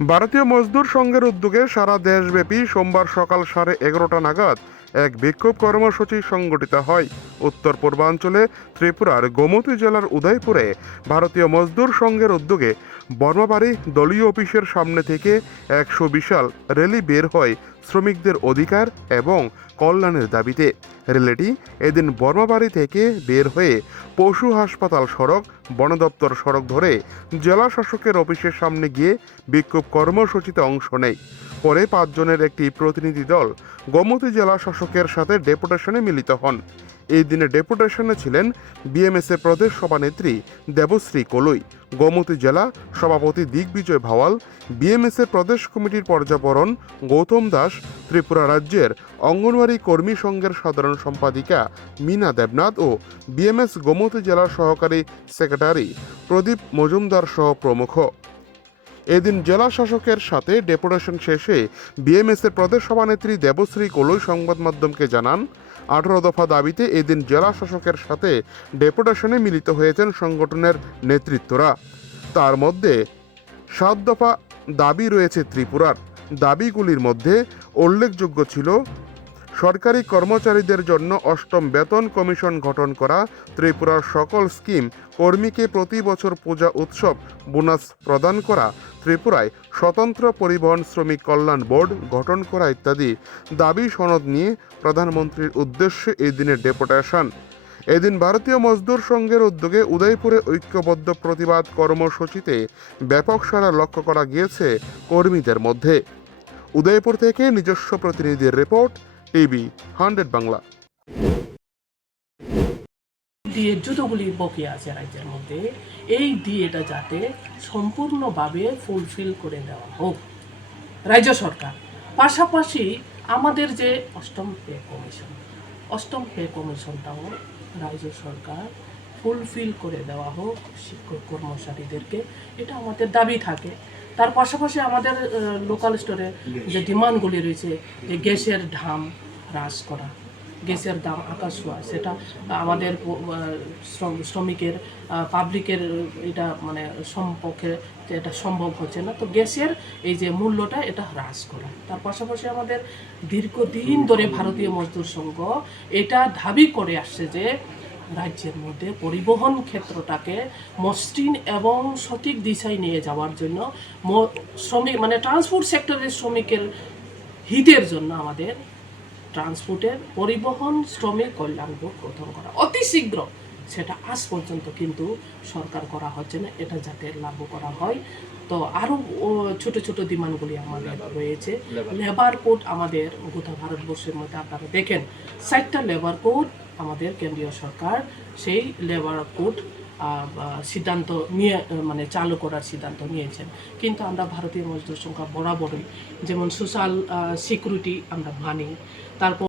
ভারতীয় মজদুর সংঘের উদ্যোগে সারা দেশব্যাপী সোমবার সকাল 11:30 নাগাদ এক বিক্ষোভ কর্মসূচি সংগঠিত হয়। উত্তর পূর্বাঞ্চলে ত্রিপুরার গোমতী জেলার উদয়পুরে ভারতীয় মজদুর সংঘের উদ্যোগে বর্মাবাড়ি দলীয় অফিসের সামনে থেকে 100 বিশাল র্যালি বের হয় শ্রমিকদের অধিকার এবং কল্যাণের দাবিতে। র্যালিটি এদিন বর্মাবাড়ি থেকে বের হয়ে পশু হাসপাতাল সড়ক, বন দপ্তর সড়ক ধরে জেলা শাসকের অফিসের সামনে গিয়ে বিক্ষোভ কর্মসূচিতে অংশ নেয়। পরে 5 জনের একটি প্রতিনিধি দল গোমতী জেলা শাসকের সাথে ডেপুটেশনে মিলিত হন। এই দিনে ডেপুটেশনে ছিলেন বিএমএসের প্রদেশ সভানেত্রী দেবশ্রী কলই, গোমতী জেলা সভাপতি দিগ্বিজয় ভাওয়াল, বিএমএসের প্রদেশ কমিটির পর্যাবরণ গৌতম দাস, ত্রিপুরা রাজ্যের অঙ্গনওয়াড়ি কর্মী সংঘের সাধারণ সম্পাদিকা মিনা দেবনাথ ও বিএমএস গোমতী জেলার সহকারী সেক্রেটারি প্রদীপ মজুমদার সহ প্রমুখ। এদিন জেলা শাসকের সাথে ডেপুটেশন শেষে বিএমএসের প্রদেশ সভানেত্রী দেবশ্রী কলই সংবাদ মাধ্যমকে জানান, 18 দফা দাবিতে এদিন জেলা শাসকের সাথে ডেপুটেশনে মিলিত হয়েছেন সংগঠনের নেতৃত্বরা। তার মধ্যে 7 দফা দাবি রয়েছে ত্রিপুরার। দাবিগুলির মধ্যে উল্লেখযোগ্য ছিল সরকারি কর্মচারীদের জন্য 8ম বেতন কমিশন গঠন করা, ত্রিপুরার সকল স্কিম কর্মীকে প্রতি বছর পূজা উৎসব বোনাস প্রদান করা, ত্রিপুরায় স্বতন্ত্র পরিবহন শ্রমিক কল্যাণ বোর্ড গঠন করা ইত্যাদি দাবি সনদ নিয়ে প্রধানমন্ত্রীর উদ্দেশ্যে এই দিনের ডেপুটেশন। এদিন ভারতীয় মজদুর সংঘের উদ্যোগে উদয়পুরে ঐক্যবদ্ধ প্রতিবাদ কর্মসূচিতে ব্যাপক সাড়া লক্ষ্য করা গিয়েছে কর্মীদের মধ্যে। উদয়পুর থেকে নিজস্ব প্রতিনিধির রিপোর্ট, টিভি 100 বাংলা। ডিএ যতগুলি বকেয়া আছে রাজ্যের মধ্যে, এই ডিএটা যাতে সম্পূর্ণভাবে ফুলফিল করে দেওয়া হোক রাজ্য সরকার। পাশাপাশি আমাদের যে অষ্টম পে কমিশনটাও রাজ্য সরকার ফুলফিল করে দেওয়া হোক শিক্ষক কর্মচারীদেরকে, এটা আমাদের দাবি থাকে। তার পাশাপাশি আমাদের লোকাল স্টোরে যে ডিমান্ডগুলি রয়েছে, যে গ্যাসের দাম হ্রাস করা, গ্যাসের দাম আকাশ ছোঁয়া, সেটা আমাদের শ্রমিকের পাবলিকের এটা মানে সম্পর্কে এটা সম্ভব হচ্ছে না। তো গ্যাসের এই যে মূল্যটা এটা হ্রাস করা। তার পাশাপাশি আমাদের দীর্ঘদিন ধরে ভারতীয় মজদুর সংঘ এটা দাবি করে আসছে যে রাজ্যের মধ্যে পরিবহন ক্ষেত্রটাকে মসৃণ এবং সঠিক দিশায় নিয়ে যাওয়ার জন্য শ্রমিক মানে ট্রান্সপোর্ট সেক্টরের শ্রমিকের হিতের জন্য আমাদের ট্রান্সপোর্টের পরিবহন শ্রমিক কল্যাণ বোর্ড গঠন করা অতি শীঘ্র। সেটা আজ পর্যন্ত কিন্তু সরকার করা হচ্ছে না, এটা যাতে লাগু করা হয়। তো আরও ছোট ছোট ডিমান্ডগুলি আমাদের রয়েছে। লেবার কোড আমাদের গোটা ভারতবর্ষের মধ্যে আপনারা দেখেন 60টা লেবার কোড আমাদের কেন্দ্রীয় সরকার সেই লেবার কোড সিদ্ধান্ত নিয়ে মানে চালু করার সিদ্ধান্ত নিয়েছেন। কিন্তু আমরা ভারতীয় মজদুর সংখ্যা বরাবরই যেমন সোশ্যাল সিকিউরিটি আমরা মানি, তারপর